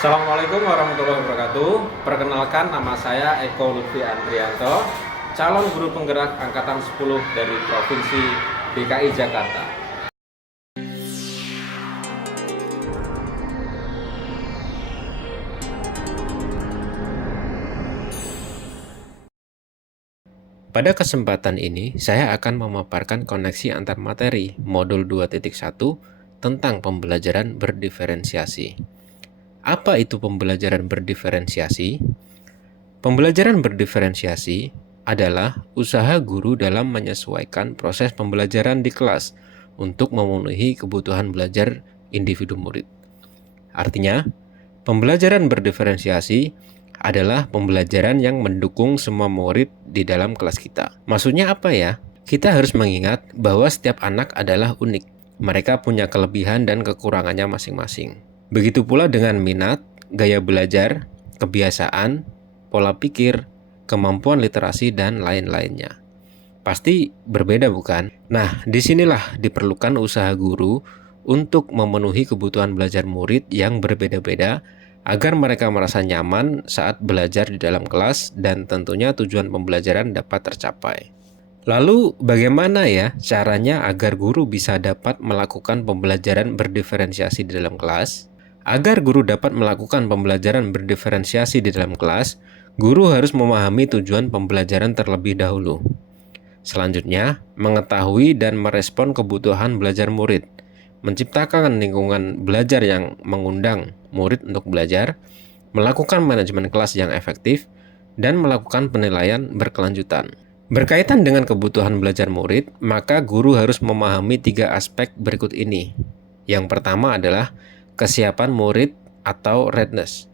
Assalamualaikum warahmatullahi wabarakatuh. Perkenalkan, nama saya Eko Lutfi Andrianto, calon guru penggerak angkatan 10 dari Provinsi DKI Jakarta. Pada kesempatan ini, saya akan memaparkan koneksi antar materi modul 2.1 tentang pembelajaran berdiferensiasi. Apa itu pembelajaran berdiferensiasi? Pembelajaran berdiferensiasi adalah usaha guru dalam menyesuaikan proses pembelajaran di kelas untuk memenuhi kebutuhan belajar individu murid. Artinya, pembelajaran berdiferensiasi adalah pembelajaran yang mendukung semua murid di dalam kelas kita. Maksudnya apa ya? Kita harus mengingat bahwa setiap anak adalah unik. Mereka punya kelebihan dan kekurangannya masing-masing. Begitu pula dengan minat, gaya belajar, kebiasaan, pola pikir, kemampuan literasi, dan lain-lainnya. Pasti berbeda bukan? Nah, disinilah diperlukan usaha guru untuk memenuhi kebutuhan belajar murid yang berbeda-beda agar mereka merasa nyaman saat belajar di dalam kelas dan tentunya tujuan pembelajaran dapat tercapai. Lalu bagaimana ya caranya agar guru bisa dapat melakukan pembelajaran berdiferensiasi di dalam kelas? Agar guru dapat melakukan pembelajaran berdiferensiasi di dalam kelas, guru harus memahami tujuan pembelajaran terlebih dahulu. Selanjutnya, mengetahui dan merespon kebutuhan belajar murid, menciptakan lingkungan belajar yang mengundang murid untuk belajar, melakukan manajemen kelas yang efektif, dan melakukan penilaian berkelanjutan. Berkaitan dengan kebutuhan belajar murid, maka guru harus memahami 3 aspek berikut ini. Yang pertama adalah kesiapan murid atau readiness.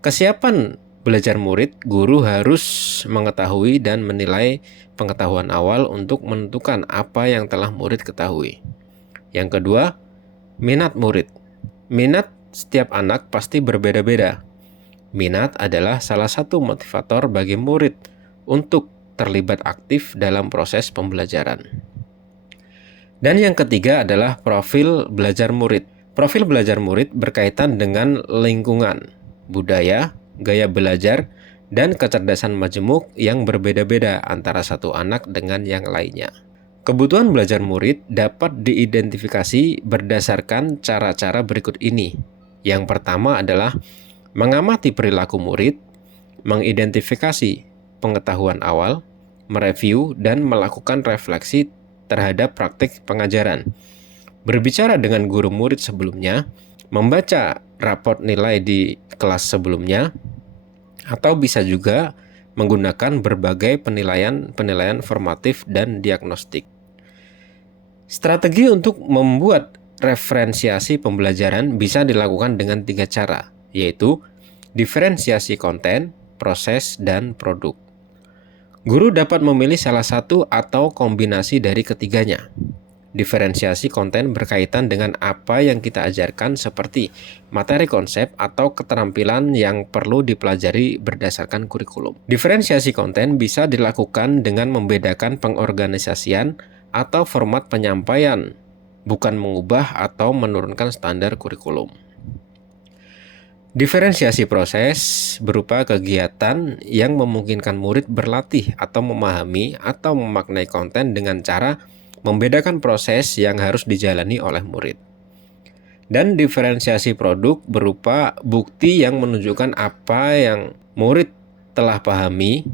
Kesiapan belajar murid, guru harus mengetahui dan menilai pengetahuan awal untuk menentukan apa yang telah murid ketahui. Yang kedua, minat murid. Minat setiap anak pasti berbeda-beda. Minat adalah salah satu motivator bagi murid untuk terlibat aktif dalam proses pembelajaran. Dan yang ketiga adalah profil belajar murid. Profil belajar murid berkaitan dengan lingkungan, budaya, gaya belajar, dan kecerdasan majemuk yang berbeda-beda antara satu anak dengan yang lainnya. Kebutuhan belajar murid dapat diidentifikasi berdasarkan cara-cara berikut ini. Yang pertama adalah mengamati perilaku murid, mengidentifikasi pengetahuan awal, mereview, dan melakukan refleksi terhadap praktik pengajaran. Berbicara dengan guru murid sebelumnya, membaca raport nilai di kelas sebelumnya, atau bisa juga menggunakan berbagai penilaian formatif dan diagnostik. Strategi untuk membuat referensiasi pembelajaran bisa dilakukan dengan 3 cara, yaitu diferensiasi konten, proses, dan produk. Guru dapat memilih salah satu atau kombinasi dari ketiganya. Diferensiasi konten berkaitan dengan apa yang kita ajarkan seperti materi konsep atau keterampilan yang perlu dipelajari berdasarkan kurikulum. Diferensiasi konten bisa dilakukan dengan membedakan pengorganisasian atau format penyampaian, bukan mengubah atau menurunkan standar kurikulum. Diferensiasi proses berupa kegiatan yang memungkinkan murid berlatih atau memahami atau memaknai konten dengan cara membedakan proses yang harus dijalani oleh murid. Dan diferensiasi produk berupa bukti yang menunjukkan apa yang murid telah pahami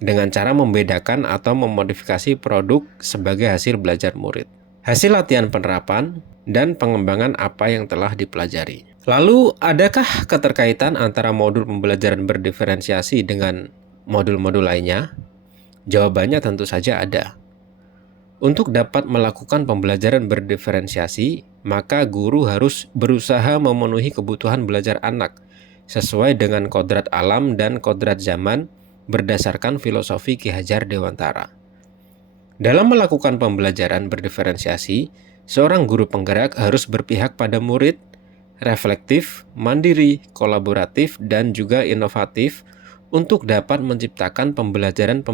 dengan cara membedakan atau memodifikasi produk sebagai hasil belajar murid. Hasil latihan penerapan dan pengembangan apa yang telah dipelajari. Lalu, adakah keterkaitan antara modul pembelajaran berdiferensiasi dengan modul-modul lainnya? Jawabannya tentu saja ada. Untuk dapat melakukan pembelajaran berdiferensiasi, maka guru harus berusaha memenuhi kebutuhan belajar anak sesuai dengan kodrat alam dan kodrat zaman berdasarkan filosofi Ki Hajar Dewantara. Dalam melakukan pembelajaran berdiferensiasi, seorang guru penggerak harus berpihak pada murid, reflektif, mandiri, kolaboratif, dan juga inovatif untuk dapat menciptakan pembelajaran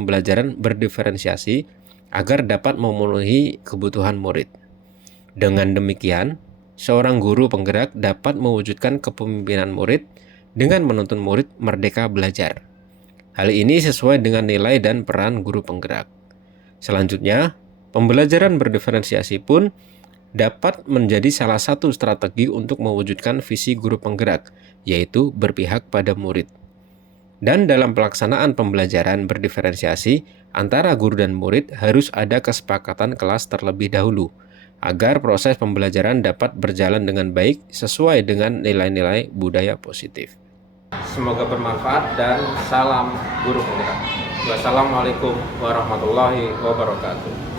berdiferensiasi agar dapat memenuhi kebutuhan murid. Dengan demikian, seorang guru penggerak dapat mewujudkan kepemimpinan murid dengan menuntun murid merdeka belajar. Hal ini sesuai dengan nilai dan peran guru penggerak. Selanjutnya, pembelajaran berdiferensiasi pun dapat menjadi salah satu strategi untuk mewujudkan visi guru penggerak, yaitu berpihak pada murid. Dan dalam pelaksanaan pembelajaran berdiferensiasi, antara guru dan murid harus ada kesepakatan kelas terlebih dahulu, agar proses pembelajaran dapat berjalan dengan baik sesuai dengan nilai-nilai budaya positif. Semoga bermanfaat dan salam guru penggerak. Wassalamualaikum warahmatullahi wabarakatuh.